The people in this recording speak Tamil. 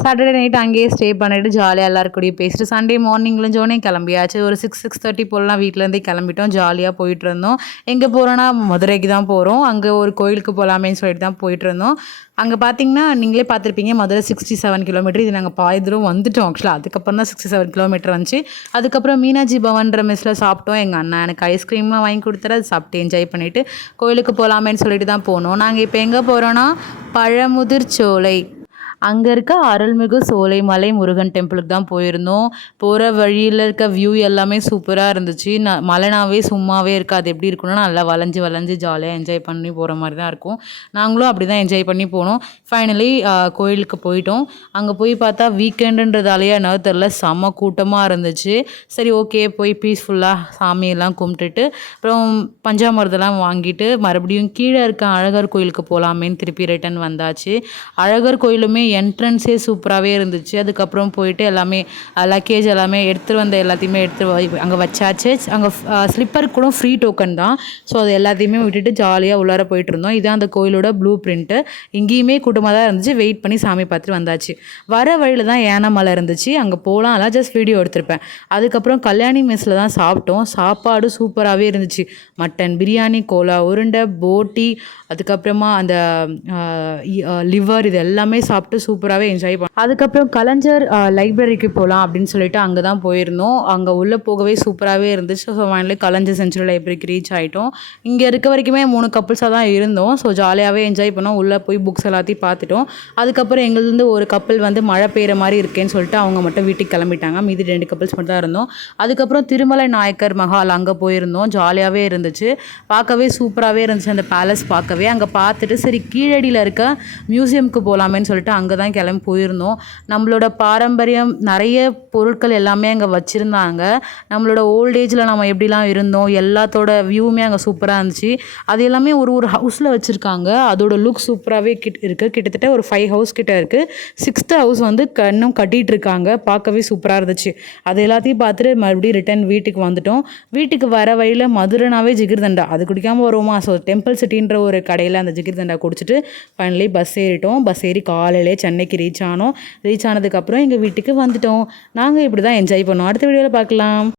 சாட்டர்டே நைட் அங்கேயே ஸ்டே பண்ணிட்டு ஜாலியாக எல்லாரும் கூடயும் பேசிட்டு சண்டே மார்னிங் விழுந்தோடனே கிளம்பியாச்சு. ஒரு 6:30 போலலாம் வீட்டிலேருந்தே கிளம்பிட்டோம். ஜாலியாக போயிட்டுருந்தோம். எங்கே போகிறோன்னா மதுரைக்கு தான் போகிறோம். அங்கே ஒரு கோயிலுக்கு போகலாமேன்னு சொல்லிட்டு தான் போயிட்டுருந்தோம். அங்கே பார்த்தீங்கன்னா நீங்களே பார்த்துருப்பீங்க, மதுரை 67 கிலோமீட்டர். இது நாங்கள் பாதி தூரம் வந்துட்டோம் ஆக்சுவலாக. அதுக்கப்புறம் தான் 67 கிலோமீட்டர் வந்துச்சு. அதுக்கப்புறம் மீனாட்சி பவன்ற மெஸ்ஸில் சாப்பிட்டோம். எங்கள் அண்ணன் எனக்கு ஐஸ்கிரீம்லாம் வாங்கி கொடுத்தாரு. அது சாப்பிட்டு என்ஜாய் பண்ணிவிட்டு கோயிலுக்கு போகலாமேன்னு சொல்லிட்டு தான் போனோம். நாங்கள் இப்போ எங்கே போகிறோன்னா பழமுதிர்ச்சோலை, அங்கே இருக்க அருள்மிகு சோலைமலை முருகன் டெம்பிளுக்கு தான் போயிருந்தோம். போகிற வழியில் இருக்க வியூ எல்லாமே சூப்பராக இருந்துச்சு. மலைனாவே சும்மாவே இருக்காது. எப்படி இருக்குன்னா நல்லா வளைஞ்சு வளைஞ்சு ஜாலியாக என்ஜாய் பண்ணி போகிற மாதிரி தான் இருக்கும். நாங்களும் அப்படி தான் என்ஜாய் பண்ணி போனோம். ஃபைனலி கோயிலுக்கு போயிட்டோம். அங்கே போய் பார்த்தா வீக்கெண்டுன்றதாலேயே என்ன தெரில, செம்ம கூட்டமாக இருந்துச்சு. சரி ஓகே, போய் பீஸ்ஃபுல்லாக சாமியெல்லாம் கும்பிட்டுட்டு அப்புறம் பஞ்சாமிர்தெல்லாம் வாங்கிட்டு மறுபடியும் கீழே இருக்க அழகர் கோயிலுக்கு போகலாமேன்னு திருப்பி ரிட்டன் வந்தாச்சு. அழகர் கோயிலுமே என்ட்ரன்ஸே சூப்பராகவே இருந்துச்சு. அதுக்கப்புறம் போயிட்டு எல்லாமே லக்கேஜ் எல்லாமே எடுத்துகிட்டு வந்த எல்லாத்தையுமே அங்கே வச்சாச்சு. அங்கே ஸ்லிப்பருக்கு கூட ஃப்ரீ டோக்கன் தான். ஸோ அது எல்லாத்தையுமே விட்டுட்டு ஜாலியாக உள்ளார போயிட்டு இருந்தோம். இதுதான் அந்த கோயிலோட ப்ளூ பிரிண்ட்டு. இங்கேயுமே கூட்டமாக தான் இருந்துச்சு. வெயிட் பண்ணி சாமி பார்த்துட்டு வந்தாச்சு. வர வழியில் தான் யானைமலை இருந்துச்சு. அங்கே போகலாம், அதெல்லாம் ஜஸ்ட் வீடியோ எடுத்திருப்பேன். அதுக்கப்புறம் கல்யாணி மெஸ்ஸில் தான் சாப்பிட்டோம். சாப்பாடு சூப்பராகவே இருந்துச்சு. மட்டன் பிரியாணி, கோலா உருண்டை, போட்டி, அதுக்கப்புறமா அந்த லிவர், இது எல்லாமே சாப்பிட்டு சூப்பராகவே என்ஜாய் பண்ணோம். அதுக்கப்புறம் கலைஞர் லைப்ரரிக்கு போகலாம் அப்படின்னு சொல்லிட்டு அங்கே தான் போயிருந்தோம். அங்கே உள்ளே போகவே சூப்பராகவே இருந்துச்சு. ஸோ ஃபைனலி கலைஞர் சென்ச்சுரி லைப்ரரிக்கு ரீச் ஆகிட்டோம். இங்கே இருக்க வரைக்குமே 3 கப்புள்ஸாக தான் இருந்தோம். ஸோ ஜாலியாகவே என்ஜாய் பண்ணோம். உள்ளே போய் புக்ஸ் எல்லாத்தையும் பார்த்துட்டோம். அதுக்கப்புறம் எங்கள்லேருந்து ஒரு கப்பல் வந்து மழை பெய்கிற மாதிரி இருக்கேன்னு சொல்லிட்டு அவங்க மட்டும் வீட்டுக்கு கிளம்பிட்டாங்க. மீதி 2 கப்புள்ஸ் மட்டும் தான் இருந்தோம். அதுக்கப்புறம் திருமலை நாயக்கர் மஹால் அங்கே போயிருந்தோம். ஜாலியாகவே இருந்துச்சு. பார்க்கவே சூப்பராகவே இருந்துச்சு அந்த பேலஸ் பார்க்கவே. அங்கே பார்த்துட்டு சரி கீழடியில் இருக்க மியூசியமுக்கு போகலாமேன்னு சொல்லிட்டு அங்கே தான் கிளம்பி போயிருந்தோம். நம்மளோட பாரம்பரியம் நிறைய பொருட்கள் எல்லாமே அங்கே வச்சுருந்தாங்க. நம்மளோட ஓல்டேஜில் நம்ம எப்படிலாம் இருந்தோம் எல்லாத்தோட வியூவுமே அங்கே சூப்பராக இருந்துச்சு. அது எல்லாமே ஒரு ஹவுஸில் வச்சுருக்காங்க. அதோட லுக் சூப்பராகவே இருக்குது. கிட்டத்தட்ட ஒரு 5 ஹவுஸ் கிட்ட இருக்குது. 6th ஹவுஸ் வந்து இன்னும் கட்டிகிட்டு இருக்காங்க. பார்க்கவே சூப்பராக இருந்துச்சு. அது எல்லாத்தையும் பார்த்துட்டு மறுபடியும் ரிட்டன் வீட்டுக்கு வந்துட்டோம். வீட்டுக்கு வர வழியில் மதுரைனாவே ஜிகிர்தண்டா, அது குடிக்காமல் வருவோமா? ஸோ டெம்பிள் சிட்டின்ற ஒரு கடையில் அந்த ஜிகிர்தண்டா குடிச்சிட்டு ஃபைனலி பஸ் ஏறிட்டோம். பஸ் ஏறி காலையிலே சென்னைக்கு ரீச் ஆனதுக்கப்புறம் எங்கள் வீட்டுக்கு வந்துட்டோம். நாங்கள் இப்படி தான் என்ஜாய் பண்ணோம். அடுத்த வீடியோவில் பார்க்கலாம்.